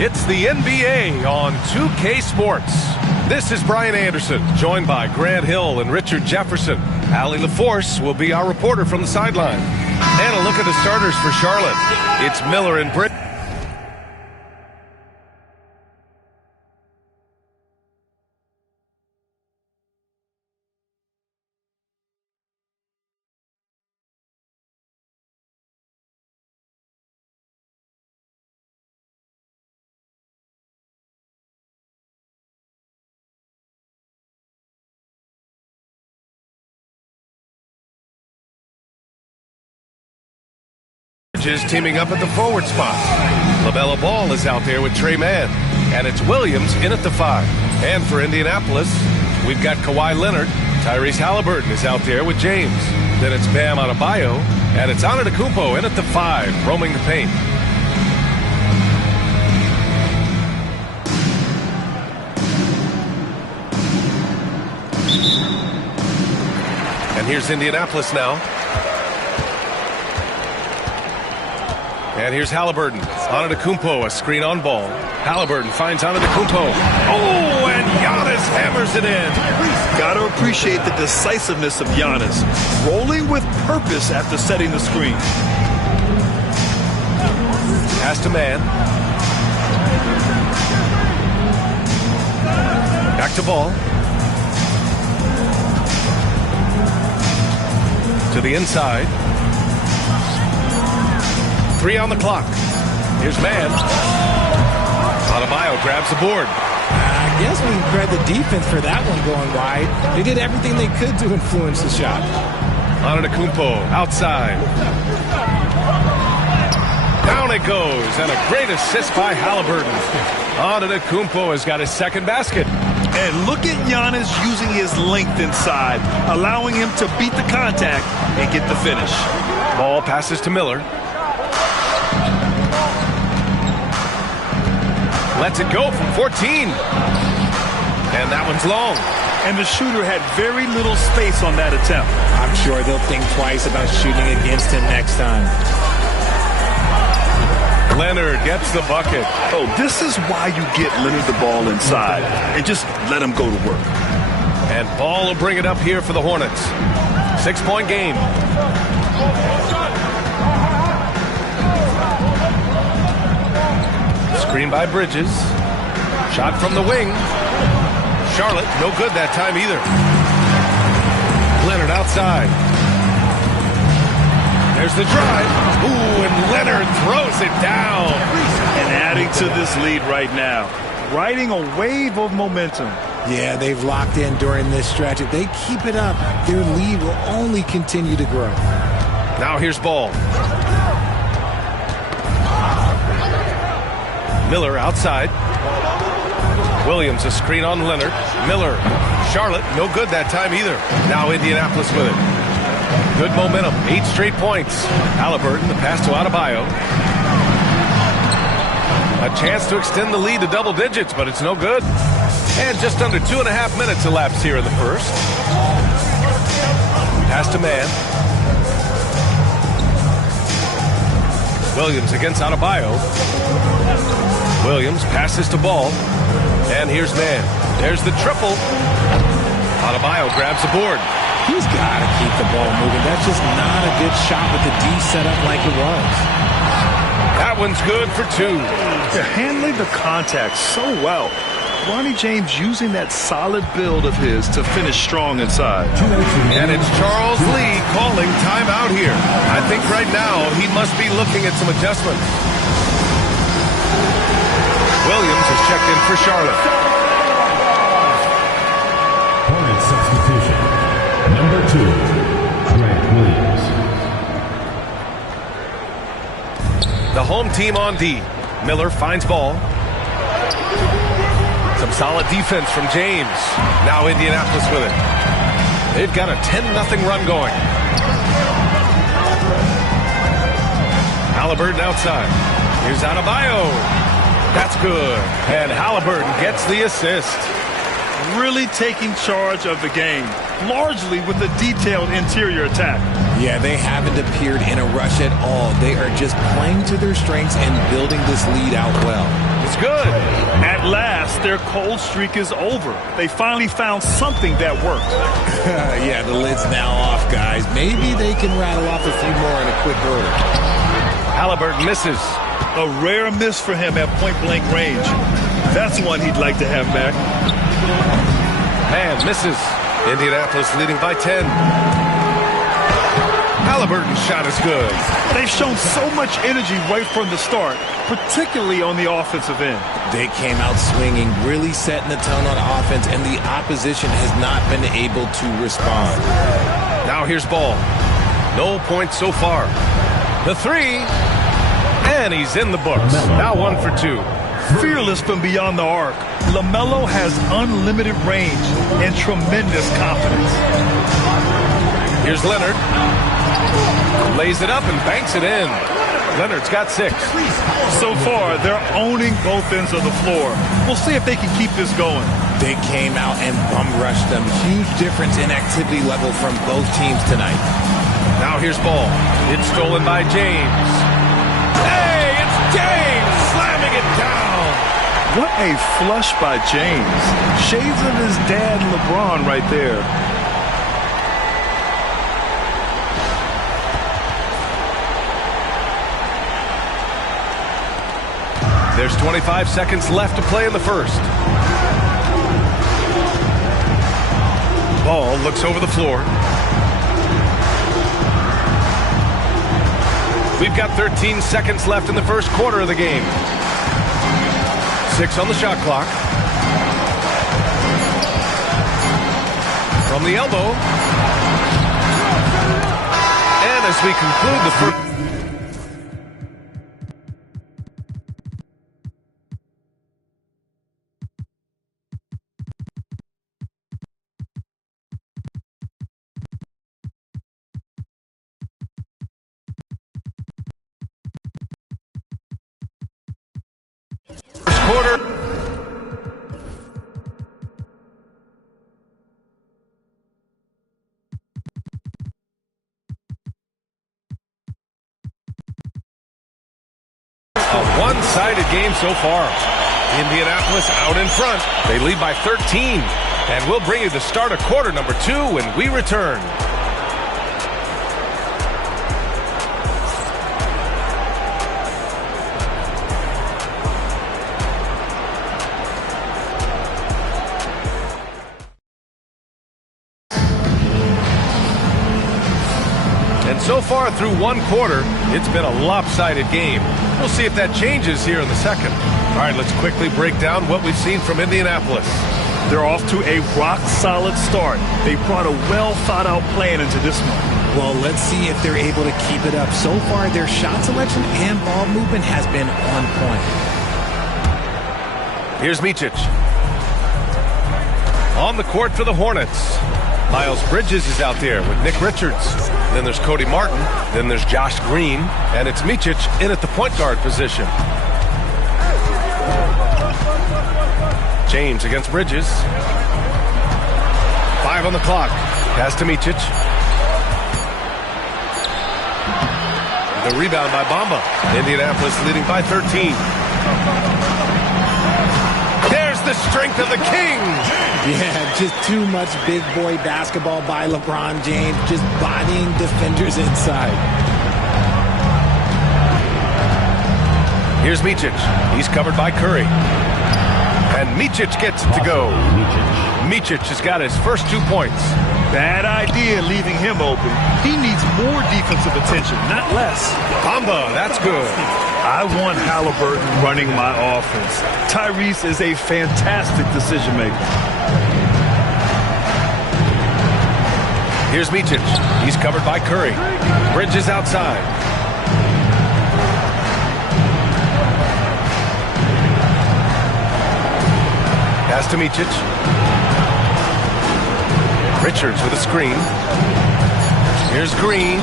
It's the NBA on 2K Sports. This is Brian Anderson, joined by Grant Hill and Richard Jefferson. Allie LaForce will be our reporter from the sideline. And a look at the starters for Charlotte. It's Miller and Britt. Is teaming up at the forward spot. LaMelo Ball is out there with Trey Mann, and it's Williams in at the 5. And for Indianapolis, we've got Kawhi Leonard. Tyrese Halliburton is out there with James. Then it's Bam Adebayo, and it's Antetokounmpo in at the 5, roaming the paint. And here's Indianapolis now. And here's Halliburton. Antetokounmpo, a screen on ball. Halliburton finds Antetokounmpo. Oh, and Giannis hammers it in. Gotta appreciate the decisiveness of Giannis. Rolling with purpose after setting the screen. Pass to Mann. Back to Ball. To the inside. 3 on the clock. Here's Mann. Adebayo grabs the board. I guess we can credit the defense for that one going wide. They did everything they could to influence the shot. Antetokounmpo outside. Down it goes, and a great assist by Halliburton. Antetokounmpo has got his second basket. And look at Giannis using his length inside, allowing him to beat the contact and get the finish. Ball passes to Miller. Lets it go from 14. And that one's long. And the shooter had very little space on that attempt. I'm sure they'll think twice about shooting against him next time. Leonard gets the bucket. Oh, this is why you get Leonard the ball inside and just let him go to work. And Ball will bring it up here for the Hornets. 6-point game. Screen by Bridges. Shot from the wing. Charlotte, no good that time either. Leonard outside. There's the drive. Ooh, and Leonard throws it down. And adding to this lead right now. Riding a wave of momentum. Yeah, they've locked in during this stretch. If they keep it up, their lead will only continue to grow. Now here's Ball. Miller outside. Williams a screen on Leonard. Miller. Charlotte, no good that time either. Now Indianapolis with it. Good momentum. 8 straight points. Halliburton, the pass to Adebayo. A chance to extend the lead to double digits, but it's no good. And just under 2.5 minutes elapsed here in the first. Pass to Mann. Williams against Adebayo. Williams passes to Ball. And here's Mann. There's the triple. Adebayo grabs the board. He's got to keep the ball moving. That's just not a good shot with the D set up like it was. That one's good for 2. They're handling the contact so well. Ronnie James using that solid build of his to finish strong inside. And it's Charles Lee calling timeout here. I think right now he must be looking at some adjustments. Williams has checked in for Charlotte. Hornet substitution. Number 2, Grant Williams. The home team on D. Miller finds Ball. Some solid defense from James. Now Indianapolis with it. They've got a 10-0 run going. Halliburton outside. Here's Adebayo. That's good. And Halliburton gets the assist. really taking charge of the game, largely with a detailed interior attack. Yeah, they haven't appeared in a rush at all. They are just playing to their strengths and building this lead out well. It's good. At last, their cold streak is over. They finally found something that worked. Yeah, the lid's now off, guys. Maybe they can rattle off a few more in a quick order. Halliburton misses. A rare miss for him at point-blank range. That's one he'd like to have back. Man misses. Indianapolis leading by 10. Halliburton's shot is good. They've shown so much energy right from the start, particularly on the offensive end. They came out swinging, really setting the tone on offense, and the opposition has not been able to respond. Now here's Ball. No points so far. The three, and he's in the books. Now 1 for 2. Fearless from beyond the arc, LaMelo has unlimited range and tremendous confidence. Here's Leonard. Lays it up and banks it in. Leonard's got 6. So far, they're owning both ends of the floor. We'll see if they can keep this going. They came out and bum-rushed them. Huge difference in activity level from both teams tonight. Now here's Ball. It's stolen by James. Hey, it's James slamming it down. What a flush by James. Shades of his dad, LeBron, right there. There's 25 seconds left to play in the first. Ball looks over the floor. We've got 13 seconds left in the first quarter of the game. 6 on the shot clock. From the elbow. And as we conclude the first... quarter. A one-sided game so far. Indianapolis out in front. They lead by 13. And we'll bring you the start of quarter number 2 when we return. So far through one quarter, it's been a lopsided game. We'll see if that changes here in the second. All right, let's quickly break down what we've seen from Indianapolis. They're off to a rock-solid start. They brought a well-thought-out plan into this one. Well, let's see if they're able to keep it up. So far, their shot selection and ball movement has been on point. Here's Micic. On the court for the Hornets. Miles Bridges is out there with Nick Richards. Then there's Cody Martin. Then there's Josh Green. And it's Micic in at the point guard position. James against Bridges. 5 on the clock. Pass to Micic. The rebound by Bamba. Indianapolis leading by 13. There's the strength of the King. Yeah, just too much big boy basketball by LeBron James, just bodying defenders inside. Here's Micic. He's covered by Curry. And Micic gets it to go. Micic has got his first 2 points. Bad idea leaving him open. He needs more defensive attention, not less. Bamba, that's good. I want Halliburton running my offense. Tyrese is a fantastic decision maker. Here's Micic. He's covered by Curry. Bridges outside. Pass to Micic. Richards with a screen. Here's Green.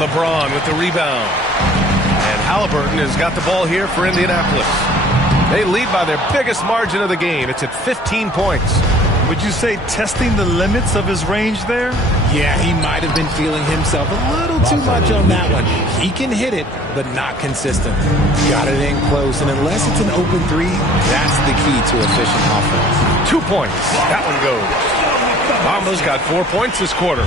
LeBron with the rebound. And Halliburton has got the ball here for Indianapolis. They lead by their biggest margin of the game. It's at 15 points. Would you say testing the limits of his range there? Yeah, he might have been feeling himself a little too much on that one. He can hit it, but not consistent. Got it in close, and unless it's an open three, that's the key to efficient offense. 2 points. That one goes. Bomba's got 4 points this quarter.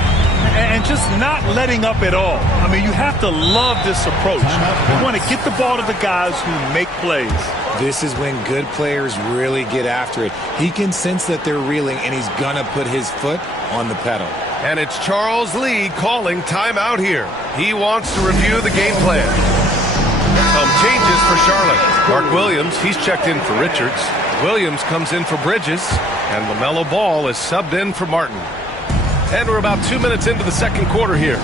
And just not letting up at all. I mean, you have to love this approach. You want to get the ball to the guys who make plays. This is when good players really get after it. He can sense that they're reeling, and he's going to put his foot on the pedal. And it's Charles Lee calling timeout here. He wants to review the game plan. Some changes for Charlotte. Mark Williams, he's checked in for Richards. Williams comes in for Bridges. And LaMelo Ball is subbed in for Martin. And we're about 2 minutes into the second quarter here.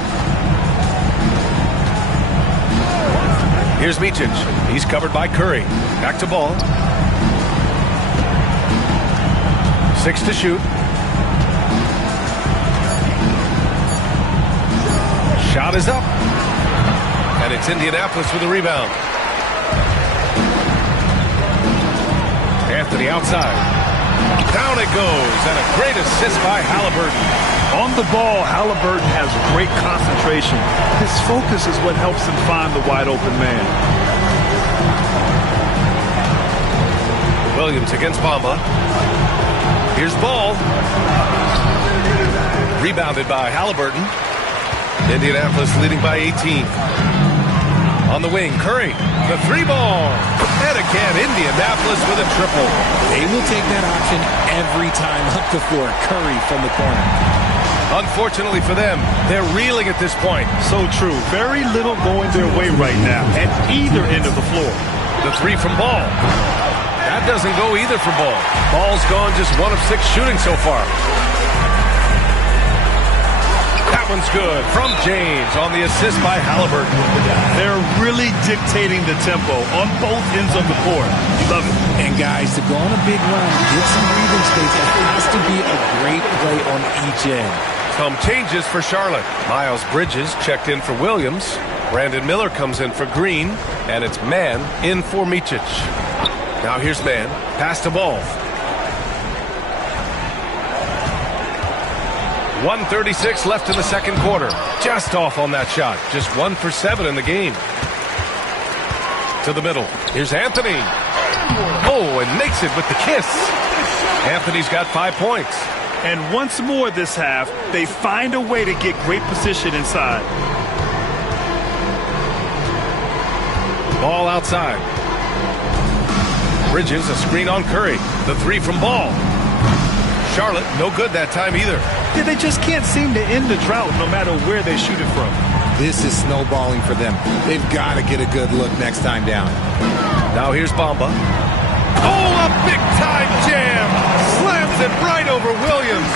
Here's Micic. He's covered by Curry. Back to Ball. 6 to shoot. Shot is up. And it's Indianapolis with a rebound. Anthony outside. Down it goes, and a great assist by Halliburton. On the ball, Halliburton has great concentration. His focus is what helps him find the wide open man. Williams against Bamba. Here's Ball. Rebounded by Halliburton. Indianapolis leading by 18. On the wing, Curry. The 3-ball. And again, Indianapolis with a triple. They will take that option every time up the floor. Curry from the corner. Unfortunately for them, they're reeling at this point. So true. Very little going their way right now at either end of the floor. The 3 from Ball. That doesn't go either for Ball. Ball's gone just 1 of 6 shooting so far. That one's good from James on the assist by Halliburton. They're really dictating the tempo on both ends of the court. Love it. And guys, to go on a big run, get some breathing space, it has to be a great play on each end. Some changes for Charlotte. Miles Bridges checked in for Williams. Brandon Miller comes in for Green. And it's Mann in for Micic. Now here's Mann. Pass to Ball. 1:36 left in the second quarter. Just off on that shot. Just 1 for 7 in the game. To the middle. Here's Anthony. Oh, and makes it with the kiss. Anthony's got 5 points. And once more this half, they find a way to get great position inside. Ball outside. Bridges, a screen on Curry. The 3 from Ball. Charlotte, no good that time either. Yeah, they just can't seem to end the drought no matter where they shoot it from. This is snowballing for them. They've got to get a good look next time down. Now here's Bamba. Oh, a big-time jam! Slams it right over Williams.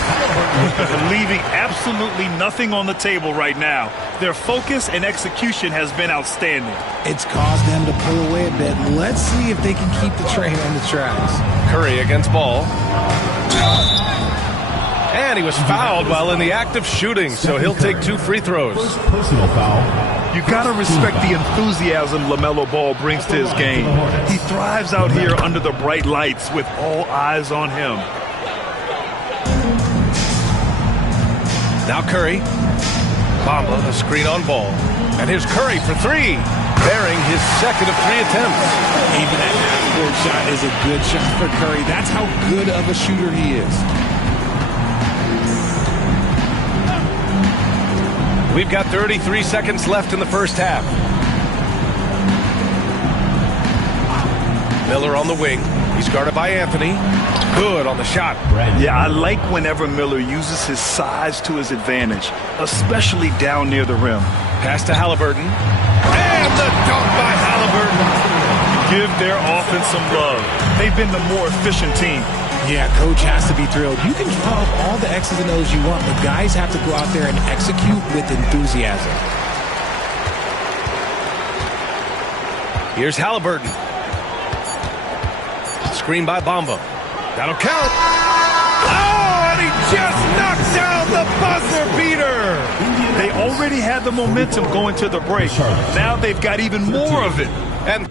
Leaving absolutely nothing on the table right now. Their focus and execution has been outstanding. It's caused them to pull away a bit. Let's see if they can keep the train on the tracks. Curry against Ball. And he was fouled while in the act of shooting, so he'll take 2 free throws. Personal foul. You gotta respect the enthusiasm LaMelo Ball brings to his game. He thrives out here under the bright lights with all eyes on him. Now Curry. Bamba, a screen on Ball. And here's Curry for 3, bearing his second of 3 attempts. Even that half-court shot is a good shot for Curry. That's how good of a shooter he is. We've got 33 seconds left in the first half. Miller on the wing. He's guarded by Anthony. Good on the shot. Yeah, I like whenever Miller uses his size to his advantage, especially down near the rim. Pass to Halliburton. And the dunk by Halliburton. Give their offense some love. They've been the more efficient team. Yeah, coach has to be thrilled. You can draw up all the X's and O's you want, but guys have to go out there and execute with enthusiasm. Here's Halliburton. Screen by Bamba. That'll count. Oh, and he just knocked down the buzzer beater. They already had the momentum going to the break. Now they've got even more of it. And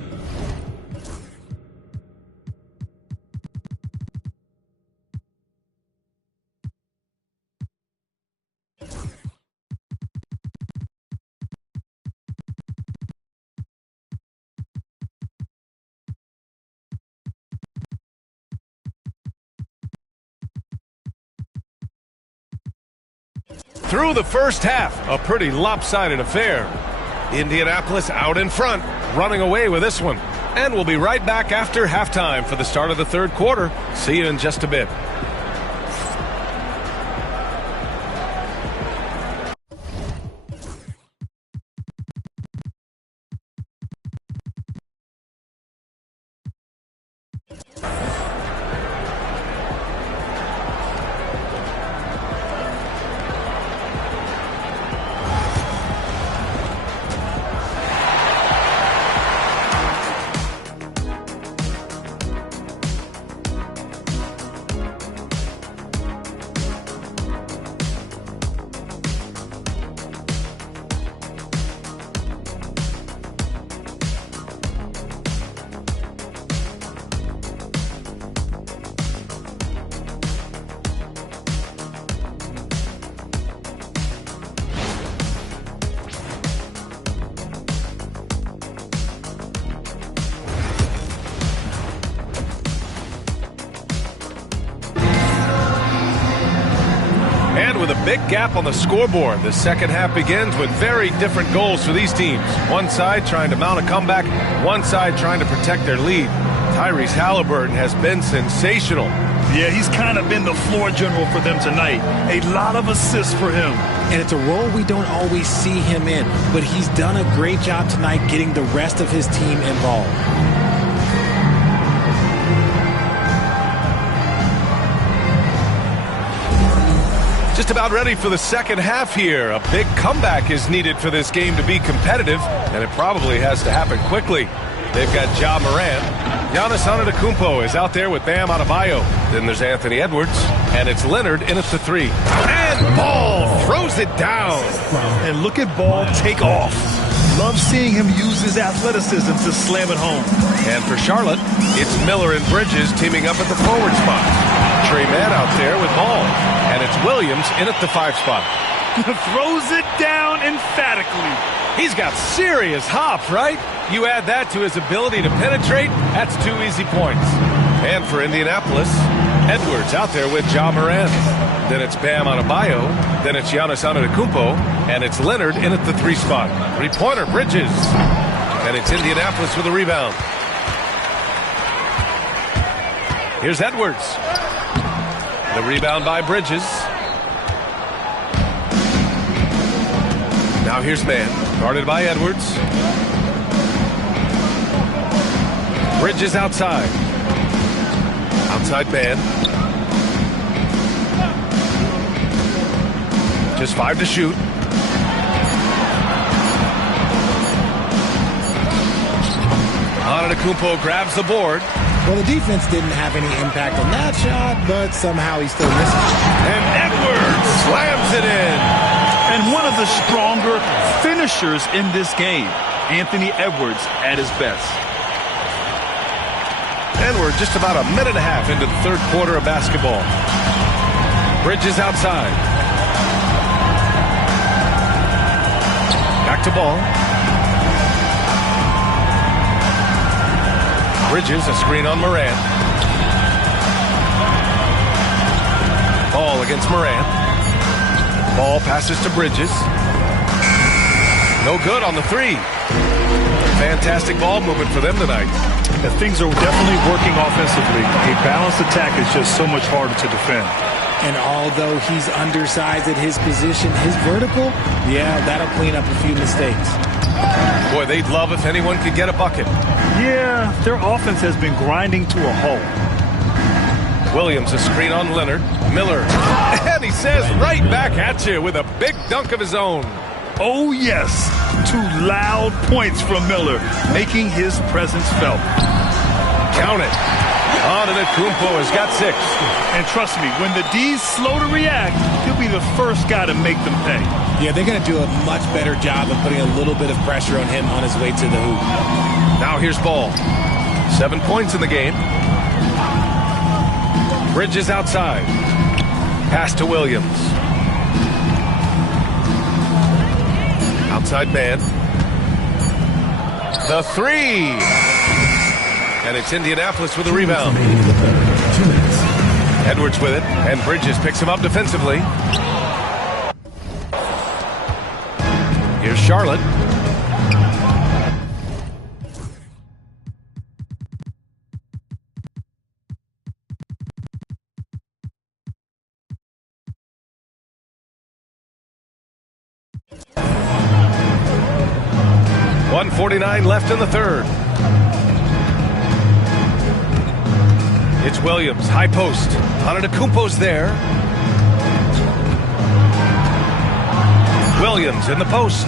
through the first half. A pretty lopsided affair. Indianapolis out in front, running away with this one. And we'll be right back after halftime for the start of the third quarter. See you in just a bit. With a big gap on the scoreboard, the second half begins with very different goals for these teams. One side trying to mount a comeback, one side trying to protect their lead. Tyrese Halliburton has been sensational. Yeah, he's kind of been the floor general for them tonight. A lot of assists for him. And it's a role we don't always see him in, but he's done a great job tonight getting the rest of his team involved. Just about ready for the second half here. A big comeback is needed for this game to be competitive, and it probably has to happen quickly. They've got Ja Morant. Giannis Antetokounmpo is out there with Bam Adebayo. Then there's Anthony Edwards, and it's Leonard in at the three. And Ball throws it down. And look at Ball take off. Love seeing him use his athleticism to slam it home. And for Charlotte, it's Miller and Bridges teaming up at the forward spot. Trey Mann out there with Ball. And it's Williams in at the 5 spot. Throws it down emphatically. He's got serious hop, right? You add that to his ability to penetrate, that's 2 easy points. And for Indianapolis, Edwards out there with Ja Morant. Then it's Bam Adebayo. Then it's Giannis Antetokounmpo. And it's Leonard in at the 3 spot. 3-pointer, Bridges. And it's Indianapolis with a rebound. Here's Edwards. The rebound by Bridges. Now here's Mann, guarded by Edwards. Bridges outside. Outside Mann. Just 5 to shoot. Antetokounmpo grabs the board. Well, the defense didn't have any impact on that shot, but somehow he still missed it. And Edwards slams it in. And one of the stronger finishers in this game, Anthony Edwards at his best. And we're just about a minute and a half into the third quarter of basketball. Bridges outside. Back to Ball. Bridges, a screen on Morant. Ball against Morant. Ball passes to Bridges. No good on the 3. Fantastic ball movement for them tonight. And things are definitely working offensively. A balanced attack is just so much harder to defend. And although he's undersized at his position, his vertical, yeah, that'll clean up a few mistakes. Boy, they'd love if anyone could get a bucket. Yeah, their offense has been grinding to a halt. Williams, a screen on Leonard. Miller. And he says right back at you with a big dunk of his own. Oh, yes. 2 loud points from Miller, making his presence felt. Count it. Antetokounmpo has got 6. And trust me, when the D's slow to react, he'll be the first guy to make them pay. Yeah, they're going to do a much better job of putting a little bit of pressure on him on his way to the hoop. Now here's Ball. 7 points in the game. Bridges outside. Pass to Williams. Outside man. The 3. And it's Indianapolis with a rebound. Edwards with it, and Bridges picks him up defensively. Here's Charlotte. .149 left in the third. It's Williams, high post. Antetokounmpo's there. Williams in the post.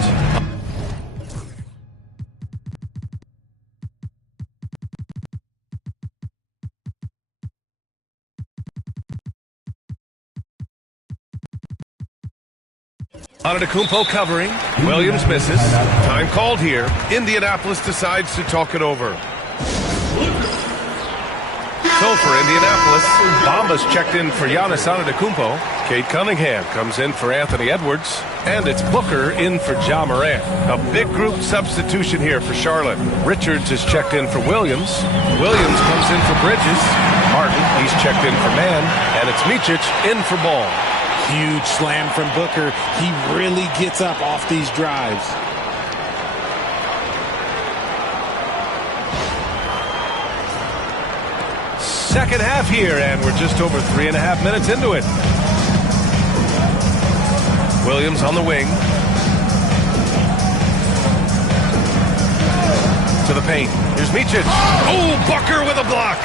Antetokounmpo covering. Williams misses. Time called here. Indianapolis decides to talk it over. So for Indianapolis, Bamba's checked in for Giannis Antetokounmpo. Kate Cunningham comes in for Anthony Edwards. And it's Booker in for Ja Morant. A big group substitution here for Charlotte. Richards is checked in for Williams. Williams comes in for Bridges. Martin, he's checked in for Mann. And it's Micic in for Ball. Huge slam from Booker. He really gets up off these drives. Second half here, and we're just over 3.5 minutes into it. Williams on the wing. To the paint. Here's Micic. Oh, Booker with a block.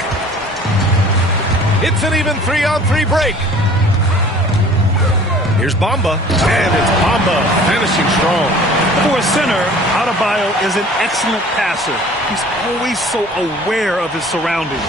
It's an even 3-on-3 break. Here's Bamba, and it's Bamba finishing strong. For a center, Adebayo is an excellent passer. He's always so aware of his surroundings.